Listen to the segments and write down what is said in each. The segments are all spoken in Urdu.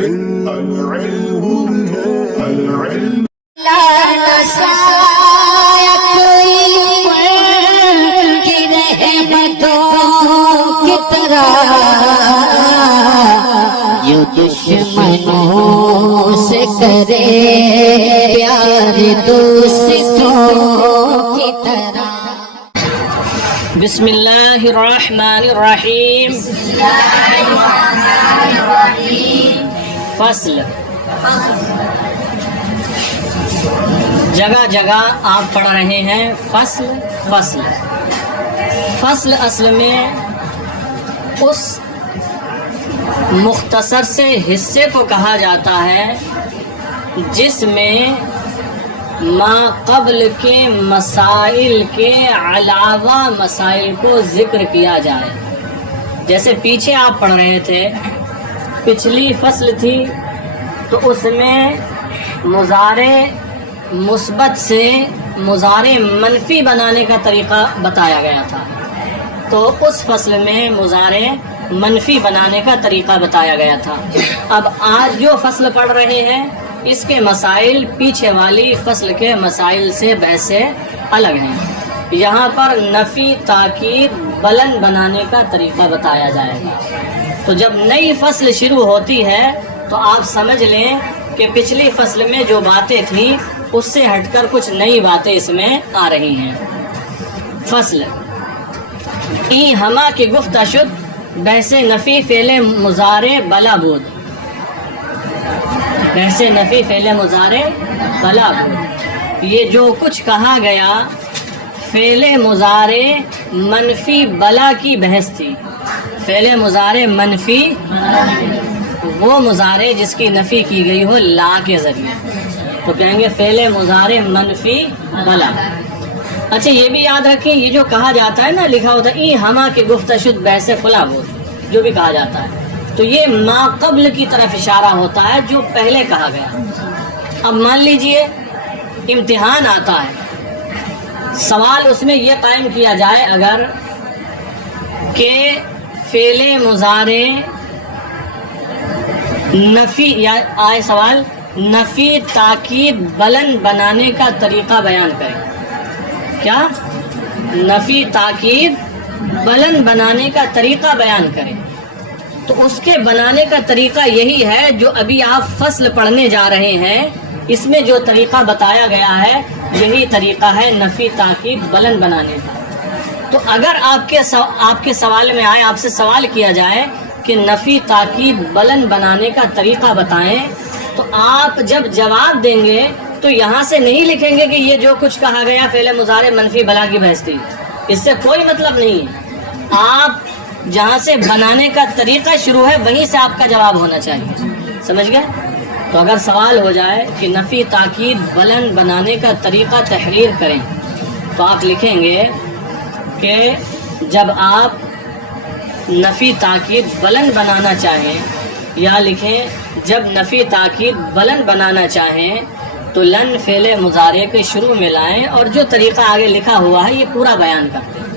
جو دشمنوں سے کرے پیار دوستوں کی طرح. بسم اللہ الرحمن الرحیم. فصل. جگہ جگہ آپ پڑھ رہے ہیں فصل فصل. فصل اصل میں اس مختصر سے حصے کو کہا جاتا ہے جس میں ما قبل کے مسائل کے علاوہ مسائل کو ذکر کیا جائے. جیسے پیچھے آپ پڑھ رہے تھے، پچھلی فصل تھی تو اس میں مضارع مثبت سے مضارع منفی بنانے کا طریقہ بتایا گیا تھا. تو اس فصل میں مضارع منفی بنانے کا طریقہ بتایا گیا تھا. اب آج جو فصل پڑھ رہے ہیں اس کے مسائل پیچھے والی فصل کے مسائل سے بحث سے الگ ہیں. یہاں پر نفی تاکید بلند بنانے کا طریقہ بتایا جائے گا. تو جب نئی فصل شروع ہوتی ہے تو آپ سمجھ لیں کہ پچھلی فصل میں جو باتیں تھیں اس سے ہٹ کر کچھ نئی باتیں اس میں آ رہی ہیں. فصل. ای ہما کی گفت شد بحث نفی فعل مضارع بلا بود. بحث نفی فعل مضارع بلا بود. یہ جو کچھ کہا گیا فعل مضارع منفی بلا کی بحث تھی. فعل مضارع منفی وہ مضارع جس کی نفی کی گئی ہو لا کے ذریعے، تو کہیں گے فعل مضارع منفی بلا. اچھا یہ بھی یاد رکھیں، یہ جو کہا جاتا ہے نا، لکھا ہوتا ہے ای ہما کی گفت شد بحث فلاں بود، جو بھی کہا جاتا ہے تو یہ ما قبل کی طرف اشارہ ہوتا ہے جو پہلے کہا گیا. اب مان لیجئے امتحان آتا ہے، سوال اس میں یہ قائم کیا جائے اگر کہ فعل مضارع نفی یا آئے سوال نفی تاکید بلند بنانے کا طریقہ بیان کریں. کیا؟ نفی تاکید بلند بنانے کا طریقہ بیان کریں. تو اس کے بنانے کا طریقہ یہی ہے جو ابھی آپ فصل پڑھنے جا رہے ہیں، اس میں جو طریقہ بتایا گیا ہے یہی طریقہ ہے نفی تاکید بلند بنانے کا. تو اگر آپ کے سوال میں آئے، آپ سے سوال کیا جائے کہ نفی تاکید بلند بنانے کا طریقہ بتائیں، تو آپ جب جواب دیں گے تو یہاں سے نہیں لکھیں گے کہ یہ جو کچھ کہا گیا فعل مضارع منفی بلا کی بحث تھی. اس سے کوئی مطلب نہیں ہے. آپ جہاں سے بنانے کا طریقہ شروع ہے وہیں سے آپ کا جواب ہونا چاہیے. سمجھ گئے؟ تو اگر سوال ہو جائے کہ نفی تاکید بلند بنانے کا طریقہ تحریر کریں تو آپ لکھیں گے کہ جب آپ نفی تاکید بلند بنانا چاہیں، یا لکھیں جب نفی تاکید بلند بنانا چاہیں تو لن فعل مضارع کے شروع میں لائیں اور جو طریقہ آگے لکھا ہوا ہے یہ پورا بیان کرتے ہیں.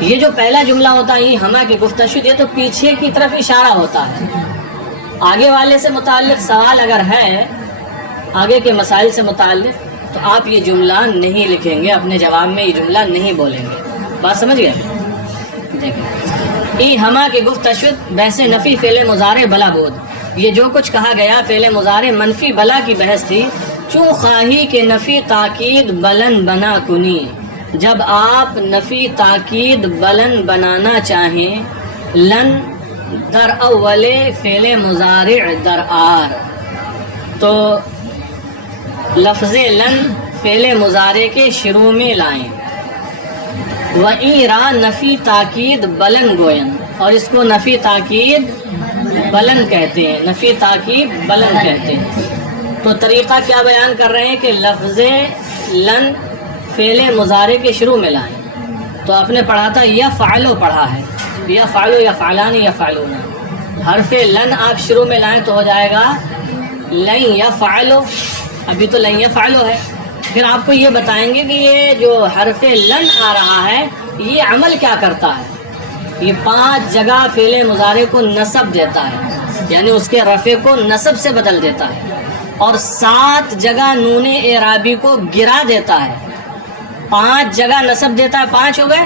یہ جو پہلا جملہ ہوتا ہے یہ ہما کی گفت شد، یہ تو پیچھے کی طرف اشارہ ہوتا ہے. آگے والے سے متعلق سوال اگر ہے، آگے کے مسائل سے متعلق، تو آپ یہ جملہ نہیں لکھیں گے، اپنے جواب میں یہ جملہ نہیں بولیں گے. بات سمجھ گئے؟ دیکھیں ای ہما کی گفت شد بحث نفی فعل مضارع بلا بود. یہ جو کچھ کہا گیا فعل مضارع منفی بلا کی بحث تھی. چوں خواہی کہ نفی تاکید بلند بنا کنی، جب آپ نفی تاکید بلند بنانا چاہیں لن در اول فعل مضارع در آر، تو لفظ لن فعل مضارع کے شروع میں لائیں. وَإِن را نفی تاکید بلند گوئن، اور اس کو نفی تاکید بلند کہتے ہیں، نفی تاکید بلند کہتے ہیں. تو طریقہ کیا بیان کر رہے ہیں کہ لفظ لن فعل مضارع کے شروع میں لائیں. تو آپ نے پڑھا تھا یفعلو پڑھا ہے، یفعلو یفعلان یفعلون. حرف لن آپ شروع میں لائیں تو ہو جائے گا لن یفعلو. ابھی تو لن یفعلو ہے. پھر آپ کو یہ بتائیں گے کہ یہ جو حرف لن آ رہا ہے یہ عمل کیا کرتا ہے. یہ 5 جگہ فعل مضارع کو نصب دیتا ہے. یعنی اس کے رفع کو نصب سے بدل دیتا ہے، اور 7 جگہ نون اعرابی کو گرا دیتا ہے. 5 جگہ نصب دیتا ہے، 5 ہو گئے.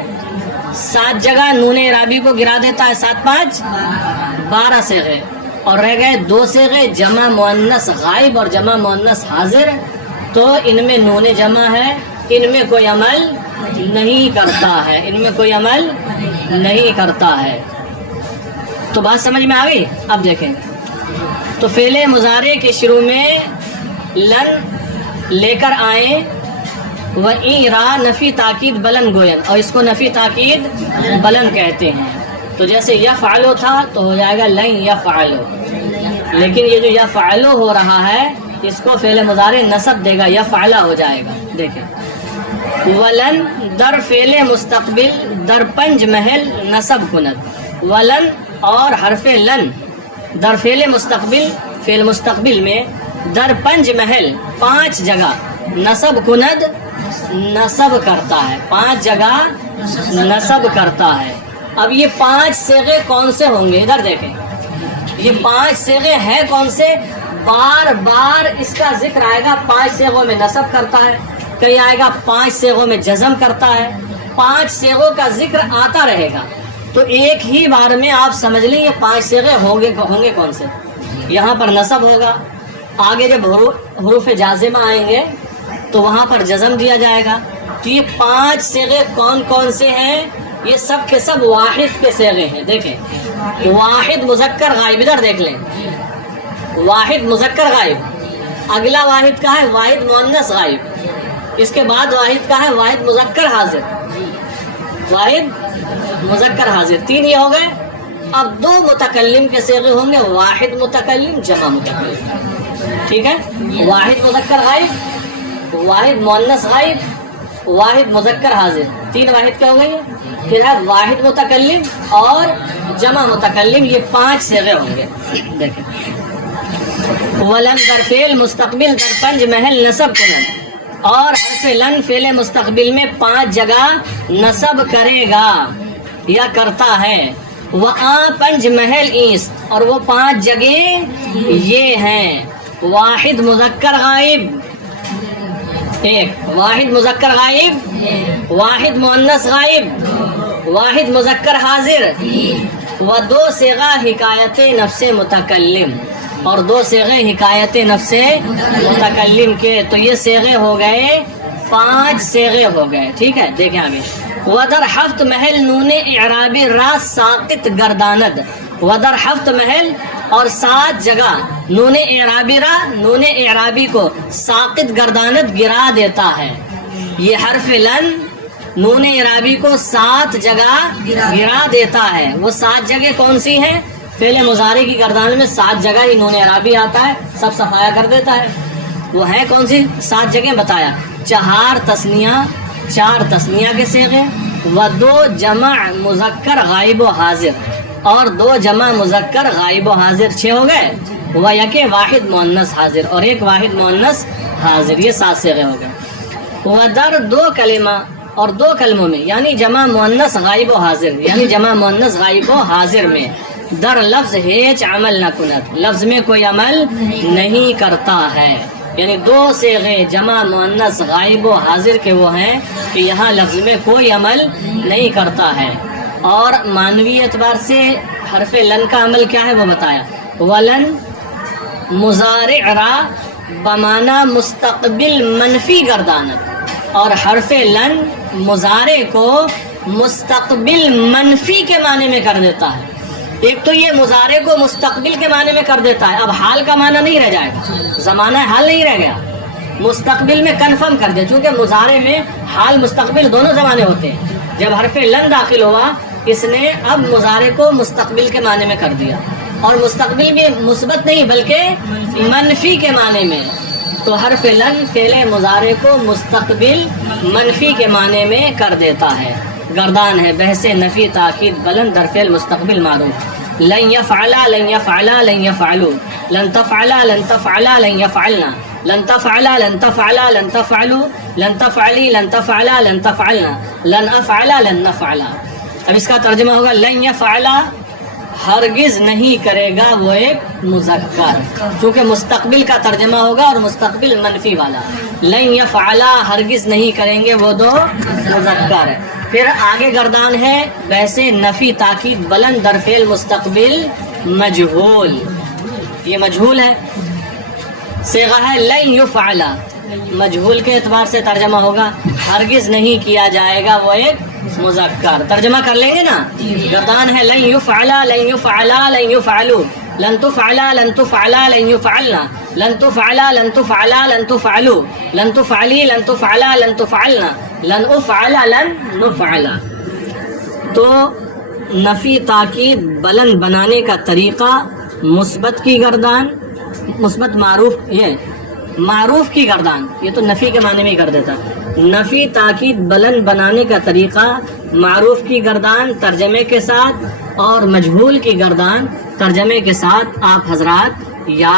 7 جگہ نون اعرابی کو گرا دیتا ہے، 7 5 12 صیغے، اور رہ گئے 2 صیغے جمع مؤنث غائب اور جمع مؤنث حاضر. تو ان میں نون جمع ہے، ان میں کوئی عمل نہیں کرتا ہے، ان میں کوئی عمل نہیں کرتا ہے. تو بات سمجھ میں آ گئی؟ اب دیکھیں تو فعل مضارع کے شروع میں لن لے کر آئیں، وَإِن را نفی تاکید بلند گوین، اور اس کو نفی تاکید بلند کہتے ہیں. تو جیسے یفعلو تھا تو ہو جائے گا لن یفعلو، لیکن یہ جو یفعلو ہو رہا ہے اس کو فعل مضارع نصب دے گا، یفعلا ہو جائے گا. دیکھیں ولن در فعل مستقبل در 5 محل نصب کند. ولن اور حرف لن در فعل مستقبل، فعل مستقبل میں در 5 محل 5 جگہ نصب کند نصب کرتا ہے، 5 جگہ نصب کرتا ہے. اب یہ 5 صیغے کون سے ہوں گے؟ ادھر دیکھیں، یہ 5 صیغے ہیں کون سے؟ بار بار اس کا ذکر آئے گا، 5 صیغوں میں نصب کرتا ہے، کہیں آئے گا 5 صیغوں میں جزم کرتا ہے، 5 صیغوں کا ذکر آتا رہے گا. تو ایک ہی بار میں آپ سمجھ لیں یہ 5 صیغے ہوں گے کون سے. یہاں پر نصب ہوگا، آگے جب حروف جازمہ آئیں گے تو وہاں پر جزم دیا جائے گا. تو یہ 5 صیغے کون کون سے ہیں؟ یہ سب کے سب واحد کے صیغے ہیں. دیکھیں واحد مذکر غائب، ادھر دیکھ لیں، واحد مذکر غائب. اگلا واحد کا ہے واحد مؤنث غائب، اس کے بعد واحد کا ہے واحد مذکر حاضر، واحد مذکر حاضر. 3 یہ ہو گئے. اب 2 متکلم کے صیغے ہوں گے، واحد متکلم جمع متکلم. ٹھیک ہے، واحد مذکر غائب، واحد مؤنث غائب، واحد مذکر حاضر. 3 واحد کیا ہو گئی؟ پھر ہے واحد متکلم اور جمع متکلم، یہ 5 صیغے ہوں گے. دیکھیں ولن در فعل مستقبل در 5 محل نصب کنن، اور حرف لن فعل مستقبل میں 5 جگہ نصب کرے گا یا کرتا ہے. وآں 5 محل ایس، اور وہ 5 جگہ یہ ہیں: واحد مذکر غائب 1، واحد مذکر غائب، واحد مؤنث غائب، واحد مذکر حاضر، و 2 صیغہ حکایت نفس متکلم، اور 2 صیغے حکایت نفس متکلم کے. تو یہ صیغے ہو گئے 5 صیغے ہو گئے. ٹھیک ہے، دیکھیں آگے. ودر 7 محل نون اعرابی را ساقط گرداند، ودر 7 محل اور 7 جگہ نون اعرابی را، نون اعرابی کو ساقط گرداند گرا دیتا ہے. یہ حرف لن نون اعرابی کو 7 جگہ گرا دیتا ہے. وہ 7 جگہ کون سی ہیں؟ فعل مضارع کی گردان میں 7 جگہ ہی نون اعرابی آتا ہے، سب صفایا کر دیتا ہے. وہ ہے کون سی 7 جگہ بتایا؟ 4 تثنیہ کے صیغے، و 2 جمع مذکر غائب و حاضر، اور 2 جمع مذکر غائب و حاضر 6 ہو گئے. و 1 واحد مؤنث حاضر، اور 1 واحد مؤنث حاضر، یہ 7 صیغے ہو گئے. و در 2 کلمہ، اور 2 کلموں میں، یعنی جمع مؤنث غائب و حاضر، یعنی جمع مؤنث غائب و حاضر میں در لفظ ہیچ عمل نہ کنت، لفظ میں کوئی عمل نہیں کرتا ہے. یعنی 2 صیغے جمع مؤنث غائب و حاضر کے وہ ہیں کہ یہاں لفظ میں کوئی عمل نہیں کرتا ہے. اور معنوی اعتبار سے حرف لن کا عمل کیا ہے وہ بتایا. ولن مضارع را بمانا مستقبل منفی گردانت، اور حرف لن مضارع کو مستقبل منفی کے معنی میں کر دیتا ہے. ایک تو یہ مضارع کو مستقبل کے معنی میں کر دیتا ہے، اب حال کا معنی نہیں رہ جائے گا، زمانہ حال نہیں رہ گیا، مستقبل میں کنفرم کر دے. چونکہ مضارع میں حال مستقبل دونوں زمانے ہوتے ہیں. جب حرف لن داخل ہوا اس نے اب مضارع کو مستقبل کے معنی میں کر دیا، اور مستقبل بھی مثبت نہیں بلکہ منفی کے معنی میں. تو حرف لن فعل مضارع کو مستقبل منفی کے معنی میں کر دیتا ہے. گردان ہے بحث نفی تاکید بلند در فعل مستقبل معروف. لن يفعلا لن يفعلا لن يفعلوا، لن تفعلا لن تفعلا لن يفعلنا، لن تفعلا لن تفعلا لن تفعلوا، لن تفعلی لن تفعلا لن تفعلنا، لن افعلا لن نفعلا. اب اس کا ترجمہ ہوگا لن يفعلا ہرگز نہیں کرے گا وہ ایک مذکر، چونکہ مستقبل کا ترجمہ ہوگا اور مستقبل منفی والا. لن یفعلا ہرگز نہیں کریں گے وہ دو مذکر ہے. پھر آگے گردان ہے ویسے نفی تاکید بلند در فعل مستقبل مجہول. یہ مجہول ہے، صیغہ ہے لن یفعلا، مجہول کے اعتبار سے ترجمہ ہوگا ہرگز نہیں کیا جائے گا وہ ایک مذکر. ترجمہ کر لیں گے نا. گردان ہے لن یفعلا لن یفعلا لن یفعلوا، لن تفعلا لن تفعلا لن یفعلنا، لن تفعلا لن تفعلا لن تفعلوا، لن تفعلی لن تفعلا لن تفعلنا، لن افعلا لن نفعلا. تو نفی تاکید بلند بنانے کا طریقہ مثبت کی گردان، مثبت معروف، یہ معروف کی گردان، یہ تو نفی کے معنی میں ہی کر دیتا. نفی تاکید بلند بنانے کا طریقہ معروف کی گردان ترجمے کے ساتھ اور مجہول کی گردان ترجمے کے ساتھ آپ حضرات یاد